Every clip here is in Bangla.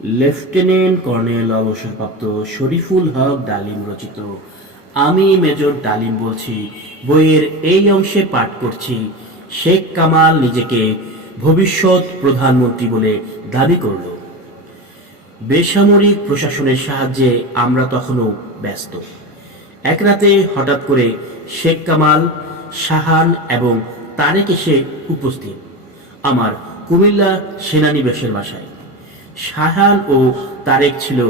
লেফটেন্যান্ট কর্নেল অবসরপ্রাপ্ত শরীফুল হক ডালিম রচিত আমি মেজর ডালিম বলছি বইয়ের এই অংশে পাঠ করছি। শেখ কামাল নিজেকে ভবিষ্যৎ প্রধানমন্ত্রী বলে দাবি করল। বেসামরিক প্রশাসনের সাহায্যে আমরা তখনও ব্যস্ত। এক রাতে হঠাৎ করে শেখ কামাল, শাহান এবং তারেক এসে উপস্থিত আমার কুমিল্লা সেনানিবাসের বাসায়। শাহান ও তারেক ছিল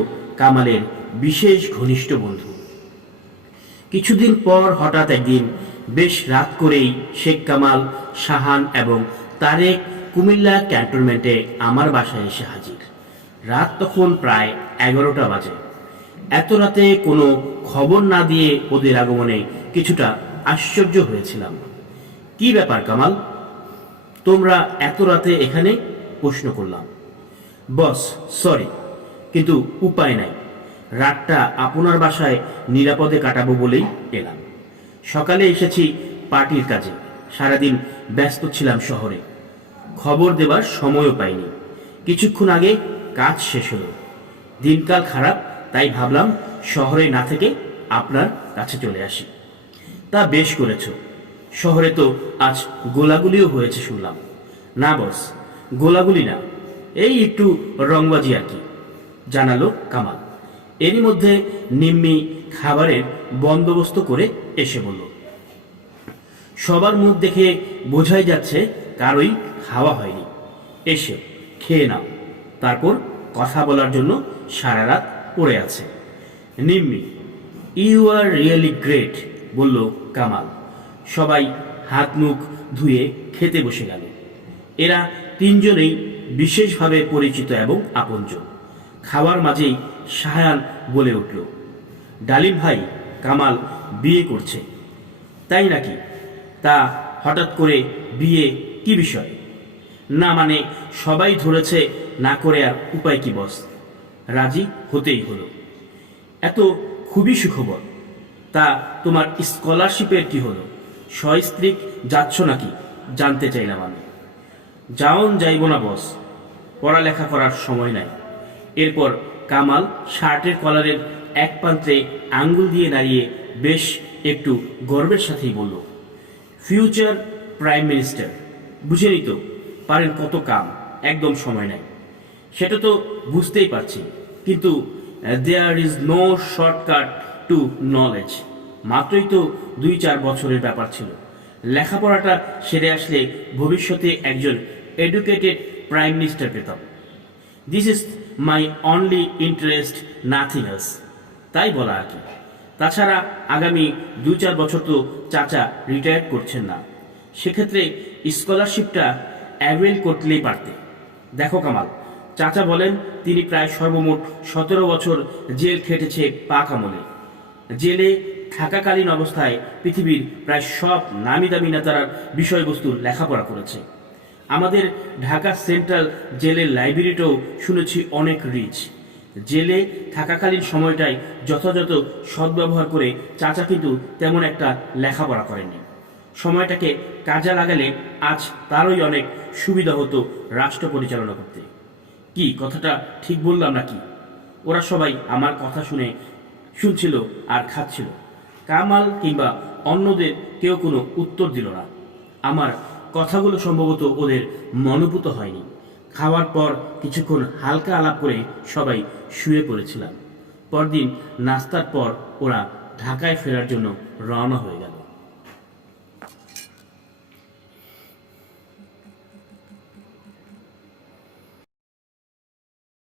কামালের বিশেষ ঘনিষ্ঠ বন্ধু। কিছুদিন পর হঠাৎ একদিন বেশ রাত করেই শেখ কামাল, শাহান এবং তারেক কুমিল্লা ক্যান্টনমেন্টে আমার বাসায় এসে হাজির। রাত তখন প্রায় 11টা বাজে। এত রাতে কোনো খবর না দিয়ে ওদের আগমনে কিছুটা আশ্চর্য হয়েছিলাম। কি ব্যাপার কামাল, তোমরা এত রাতে এখানে? প্রশ্ন করলাম। বস, সরি, কিন্তু উপায় নাই। রাতটা আপনার বাসায় নিরাপদে কাটাবো বলেই এলাম। সকালে এসেছি পার্টির কাজে, সারাদিন ব্যস্ত ছিলাম শহরে, খবর দেবার সময়ও পাইনি। কিছুক্ষণ আগে কাজ শেষ হলো। দিনকাল খারাপ, তাই ভাবলাম শহরে না থেকে আপনার কাছে চলে আসি। তা বেশ করেছ। শহরে তো আজ গোলাগুলিও হয়েছে শুনলাম। না বস, গোলাগুলি না, এই একটু রংবাজি আর কি, জানালো কামাল। এরই মধ্যে নিম্মি খাবারের বন্দোবস্ত করে এসে বলল। সবার মুখ দেখে বোঝাই যাচ্ছে কারোই খাওয়া হয়নি। এসে খেয়ে নাও, তারপর কথা বলার জন্য সারা রাত পড়ে আছে। Nimmi, you are really great, বলল কামাল। সবাই হাত মুখ ধুয়ে খেতে বসে গেল। এরা তিনজনেই বিশেষভাবে পরিচিত এবং আপনজন। খাওয়ার মাঝেই শাহান বলে উঠল, ডালিম ভাই, কামাল বিয়ে করছে। তাই নাকি? তা হঠাৎ করে বিয়ে, কি বিষয়? না মানে সবাই ধরেছে, না করে আর উপায় কি বস, রাজি হতেই হলো। এত খুবই সুখবর। তা তোমার স্কলারশিপের কি হলো? সস্ত্রীক যাচ্ছ নাকি জানতে চাইলাম আমি। যাওন যাইব না বস, পড়ালেখা করার সময় নাই। এরপর কামাল শার্টের কলারের এক প্রান্তে আঙ্গুল দিয়ে দাঁড়িয়ে বেশ একটু গর্বের সাথেই বলল, ফিউচার প্রাইম মিনিস্টার, বুঝেনি তো, পারেন কত কাম, একদম সময় নাই। সেটা তো বুঝতেই পারছি, কিন্তু there is no shortcut to knowledge. মাত্রই তো 2-4 বছরের ব্যাপার ছিল। লেখাপড়াটা সেরে আসলে ভবিষ্যতে একজন এডুকেটেড প্রাইম মিনিস্টার পেতাম। This is my only interest, nothing else, তাই বলা আর কি। তাছাড়া আগামী 2-4 বছর তো চাচা রিটায়ার করছেন না, সেক্ষেত্রে স্কলারশিপটা অ্যাভেল করলেই পারতে। দেখো কামাল, চাচা বলেন তিনি প্রায় সর্বমোট 17 বছর জেল খেটেছে পাক আমলে। জেলে থাকাকালীন অবস্থায় পৃথিবীর প্রায় সব নামি দামি নেতার বিষয়বস্তুর লেখাপড়া করেছে। আমাদের ঢাকা সেন্ট্রাল জেলের লাইব্রেরিটাও শুনেছি অনেক রিচ। জেলে থাকাকালীন সময়টাই যথাযথ সদ্ব্যবহার করে চাচা কিন্তু তেমন একটা লেখাপড়া করেননি। সময়টাকে কাজে লাগালে আজ তারই অনেক সুবিধা হতো রাষ্ট্র পরিচালনা করতে। কি কথাটা ঠিক বললাম নাকি? ওরা সবাই আমার কথা শুনছিল আর খাচ্ছিল। কামাল কিংবা অন্যদের কেউ কোনো উত্তর দিল না। আমার কথাগুলো সম্ভবত ওদের মনোভূত হয়নি। খাওয়ার পর কিছুক্ষণ হালকা আলাপ করে সবাই শুয়ে পড়েছিলাম। পরদিন নাস্তার পর ওরা ঢাকায় ফেরার জন্য রওনা হয়ে গেল।